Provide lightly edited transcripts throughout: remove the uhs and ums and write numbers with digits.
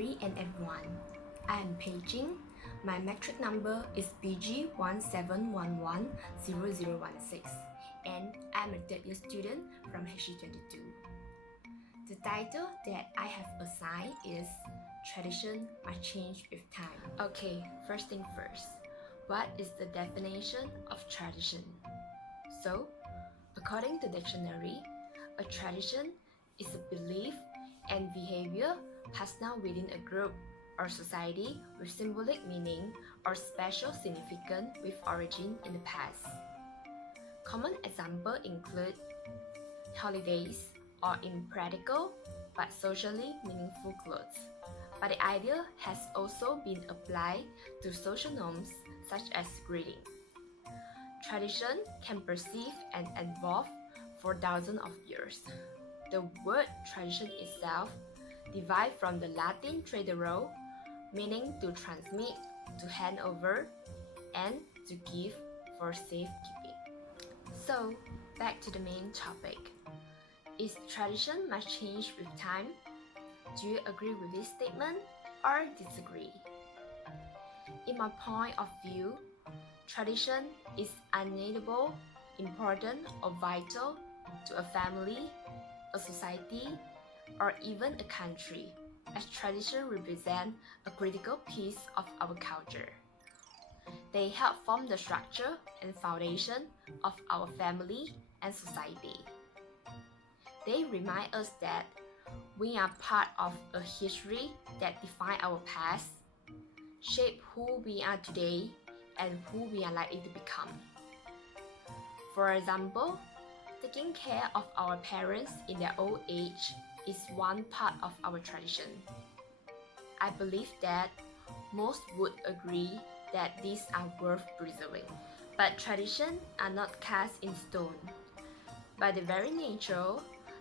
Mary and everyone. I am Peijing. My metric number is BG17110016 and I am a third year student from HE22. The title that I have assigned is Tradition Must Change with Time. Okay, first thing first. What is the definition of tradition? So, according to dictionary, a tradition is a belief and behavior passed down within a group or society with symbolic meaning or special significance with origin in the past. Common examples include holidays or impractical but socially meaningful clothes. But the idea has also been applied to social norms such as greeting. Tradition can persist and evolve for thousands of years. The word tradition itself derived from the Latin tradere, meaning to transmit, to hand over, and to give for safekeeping. So, back to the main topic. Is tradition must change with time? Do you agree with this statement or disagree? In my point of view, tradition is unalienable, important, or vital to a family, a society, or even a country, as tradition represent a critical piece of our culture. They help form the structure and foundation of our family and society. They remind us that we are part of a history that defines our past, shape who we are today, and who we are likely to become. For example, taking care of our parents in their old age is one part of our tradition. I believe that most would agree that these are worth preserving. But traditions are not cast in stone. By their very nature,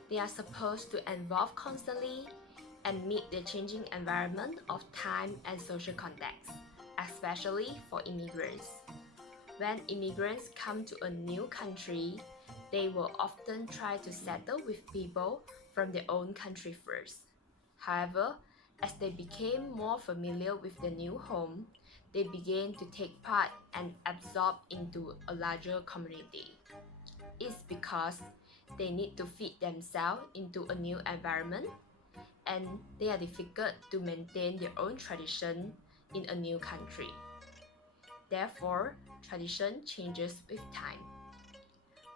they are supposed to evolve constantly and meet the changing environment of time and social context, especially for immigrants. When immigrants come to a new country, they will often try to settle with people from their own country first. However, as they became more familiar with the new home, they began to take part and absorb into a larger community. It's because they need to fit themselves into a new environment and they are difficult to maintain their own tradition in a new country. Therefore, tradition changes with time.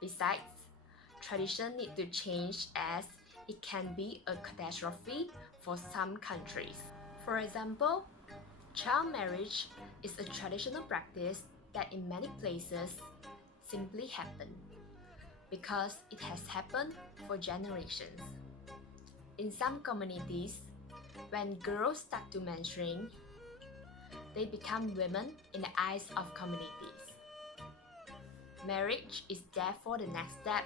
Besides, tradition need to change as it can be a catastrophe for some countries. For example, child marriage is a traditional practice that in many places simply happen because it has happened for generations. In some communities, when girls start to menstruate, they become women in the eyes of communities. Marriage is therefore the next step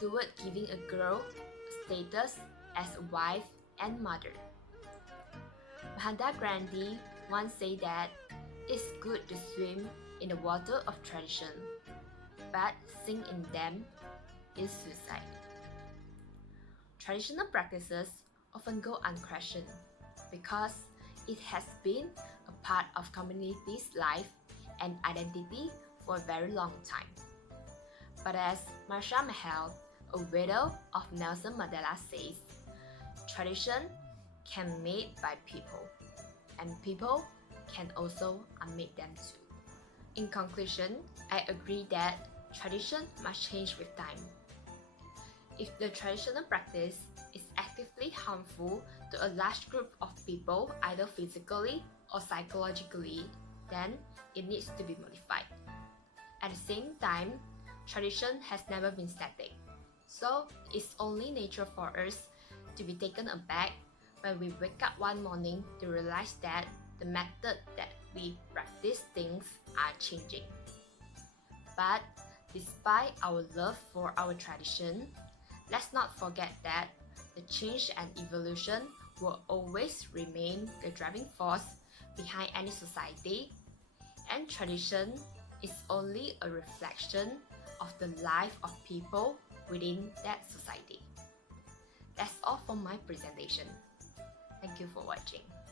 toward giving a girl status as a wife and mother. Mahatma Gandhi once said that it's good to swim in the water of tradition, but sink in them is suicide. Traditional practices often go unquestioned because it has been a part of community's life and identity for a very long time. But as Marsha Mahal, a widow of Nelson Mandela says, tradition can be made by people, and people can also unmake them too. In conclusion, I agree that tradition must change with time. If the traditional practice is actively harmful to a large group of people, either physically or psychologically, then it needs to be modified. At the same time, tradition has never been static, so it's only natural for us to be taken aback when we wake up one morning to realize that the method that we practice things are changing. But despite our love for our tradition, let's not forget that the change and evolution will always remain the driving force behind any society, and tradition is only a reflection of the life of people within that society. That's all for my presentation. Thank Thank you for watching.